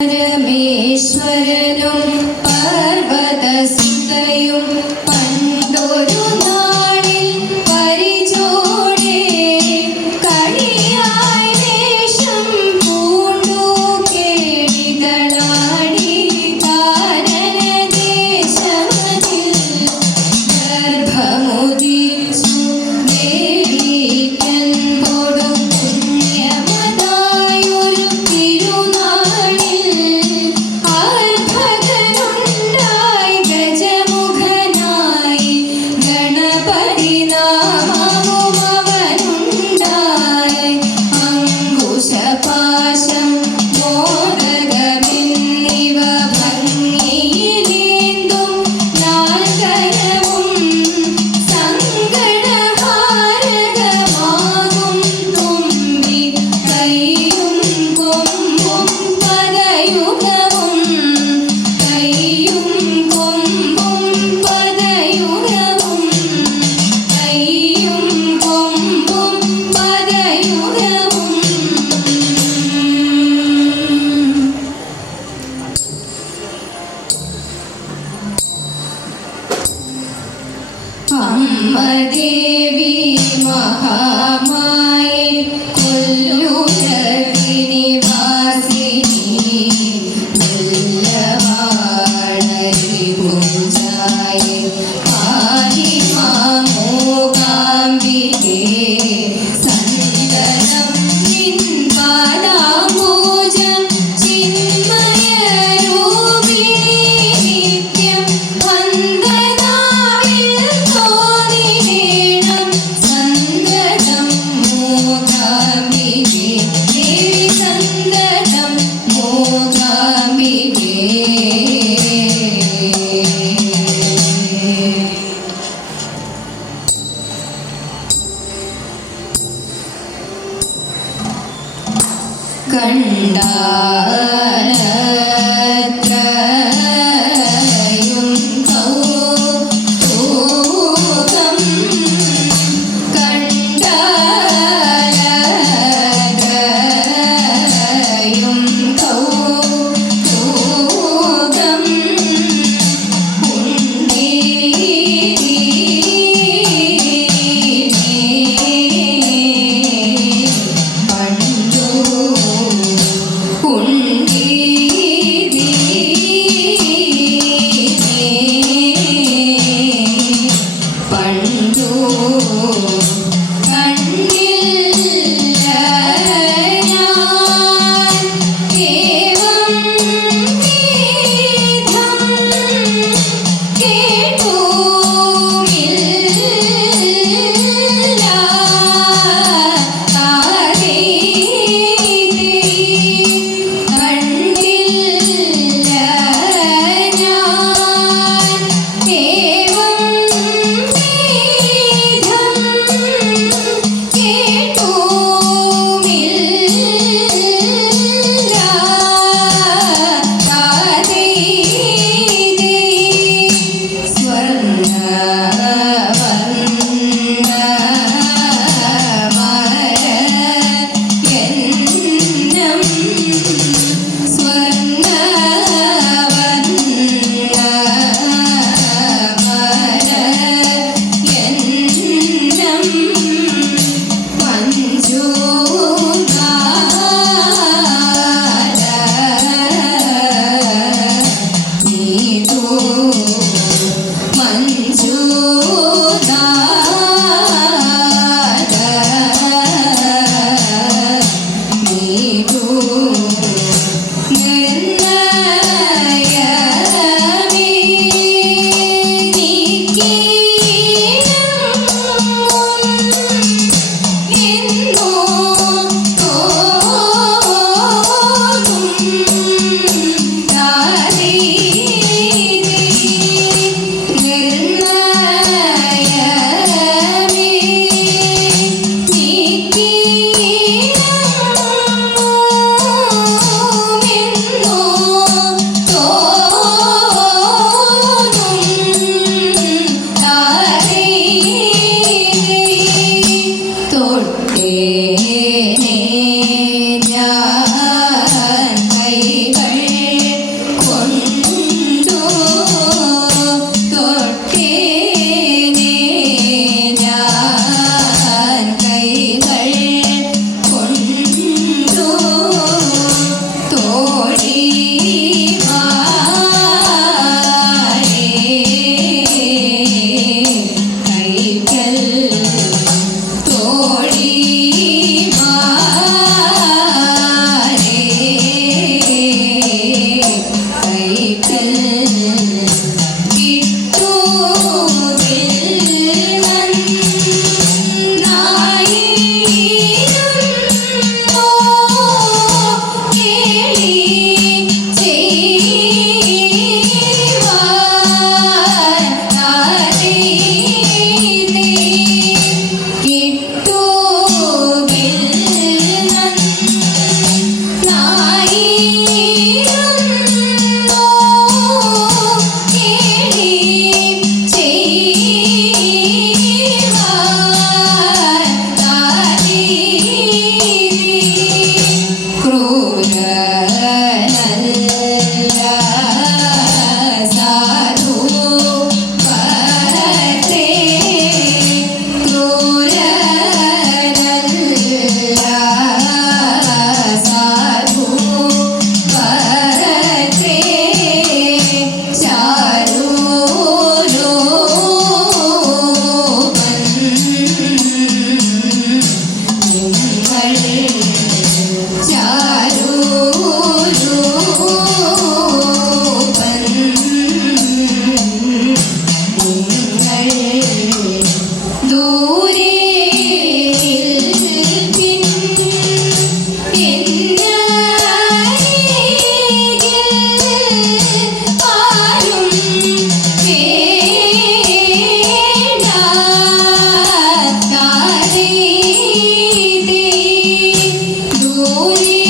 പരമേശ്വരനും പർവതസുതയും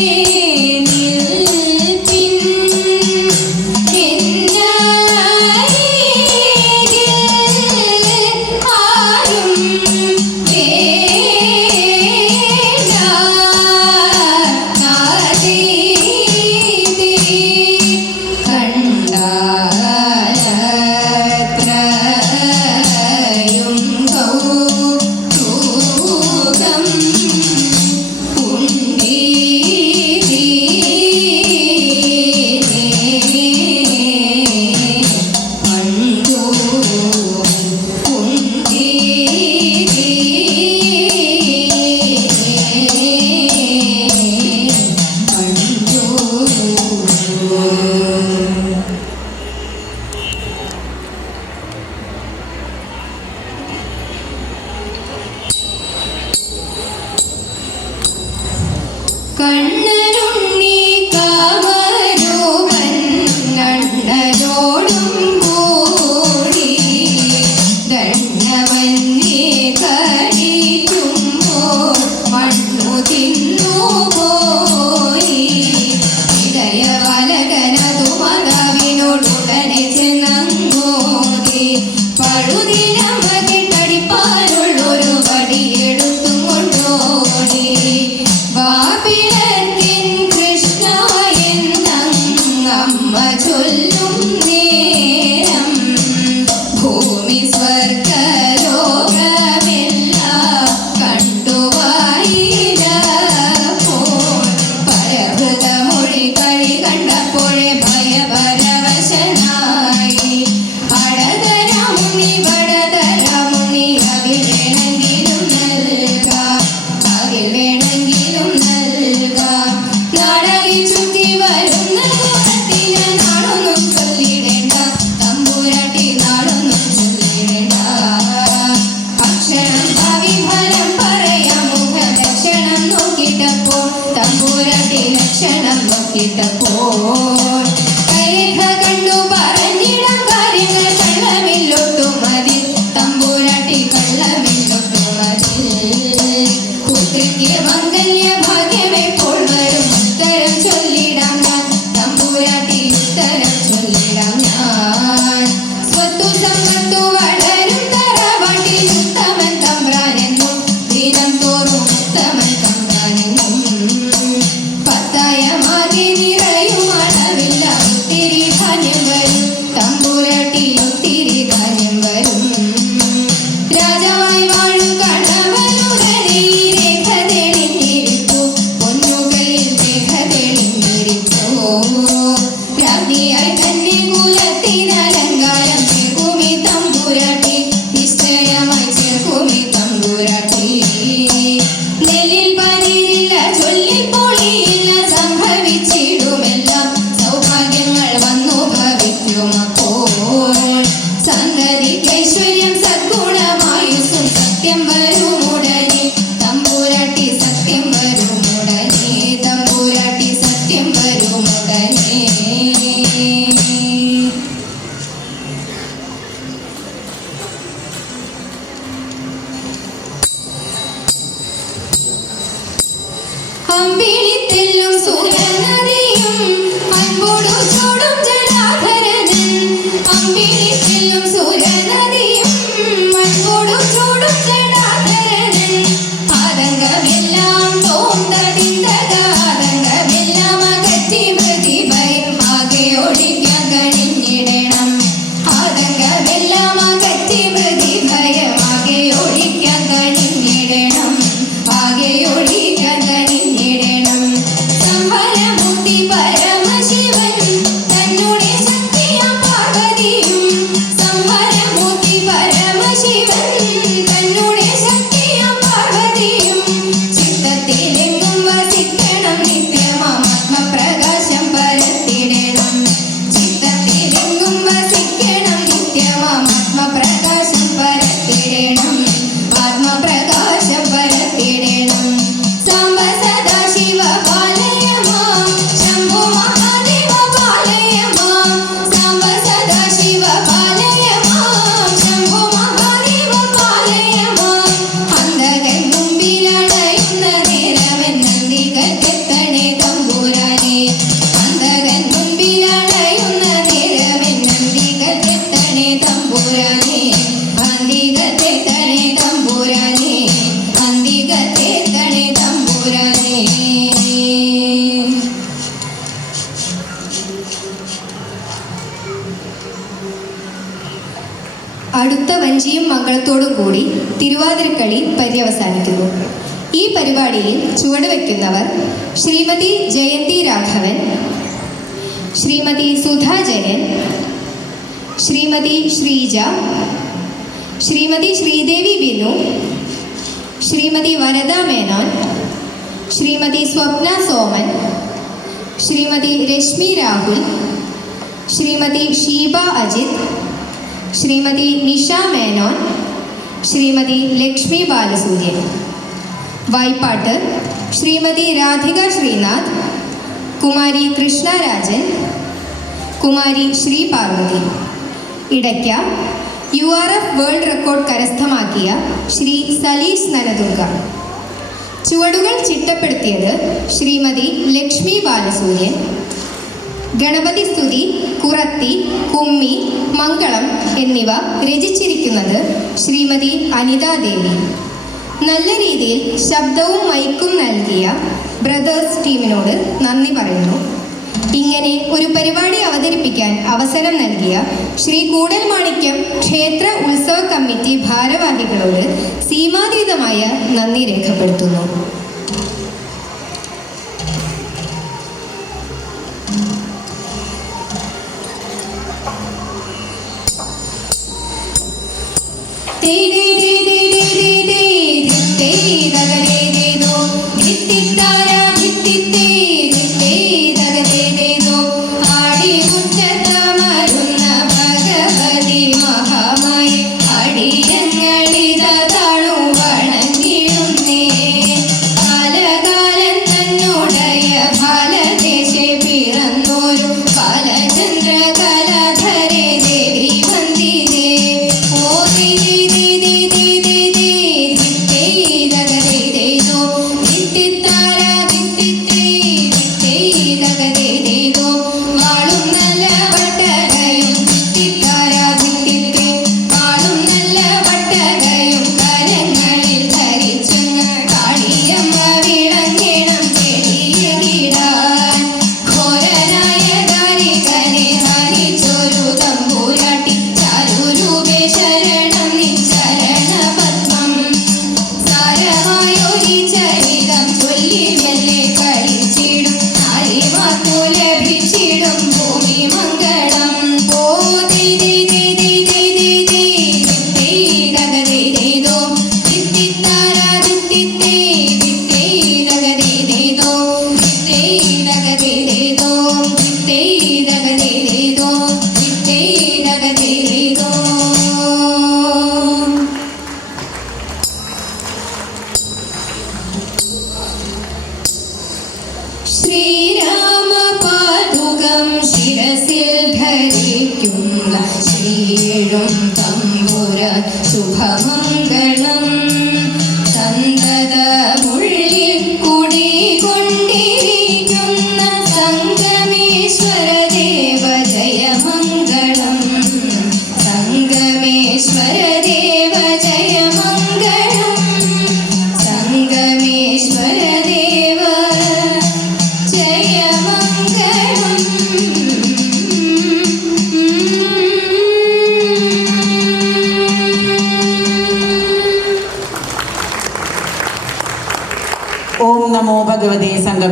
You. അടുത്ത വഞ്ചിയും മംഗളത്തോടും കൂടി തിരുവാതിരക്കളി പര്യവസാനിക്കുന്നു. ഈ പരിപാടിയിൽ ചുവടുവെക്കുന്നവർ ശ്രീമതി ജയന്തി രാഘവൻ ശ്രീമതി സുധാ ജയൻ ശ്രീമതി ശ്രീജ ശ്രീമതി ശ്രീദേവി ബിനു ശ്രീമതി വരദ മേനോൻ ശ്രീമതി സ്വപ്ന സോമൻ ശ്രീമതി രശ്മി രാഹുൽ ശ്രീമതി ഷീബ അജിത് ശ്രീമതി നിഷ മേനോൻ ശ്രീമതി ലക്ഷ്മി ബാലസൂര്യൻ. വായ്പാട്ട് ശ്രീമതി രാധിക ശ്രീനാഥ് കുമാരി കൃഷ്ണരാജൻ കുമാരി ശ്രീ പാർവതി. ഇടയ്ക്ക U R F world record കരസ്ഥമാക്കിയ ശ്രീ സലീഷ് നനദുർഗ ചുവടുകൾ ചിട്ടപ്പെടുത്തിയത് ശ്രീമതി ലക്ഷ്മി ബാലസൂര്യൻ ഗണപതി സ്തുതി കുറത്തി കുമ്മി മംഗളം എന്നിവ രചിച്ചിരിക്കുന്നത് ശ്രീമതി അനിതാ ദേവി. നല്ല രീതിയിൽ ശബ്ദവും മൈക്കും നൽകിയ ബ്രദേഴ്സ് ടീമിനോട് നന്ദി പറയുന്നു. ഇങ്ങനെ ഒരു പരിപാടി അവതരിപ്പിക്കാൻ അവസരം നൽകിയ ശ്രീ കൂടൽ മാണിക്യം ക്ഷേത്ര ഉത്സവ കമ്മിറ്റി ഭാരവാഹികളോട് സീമാതീതമായ നന്ദി രേഖപ്പെടുത്തുന്നു.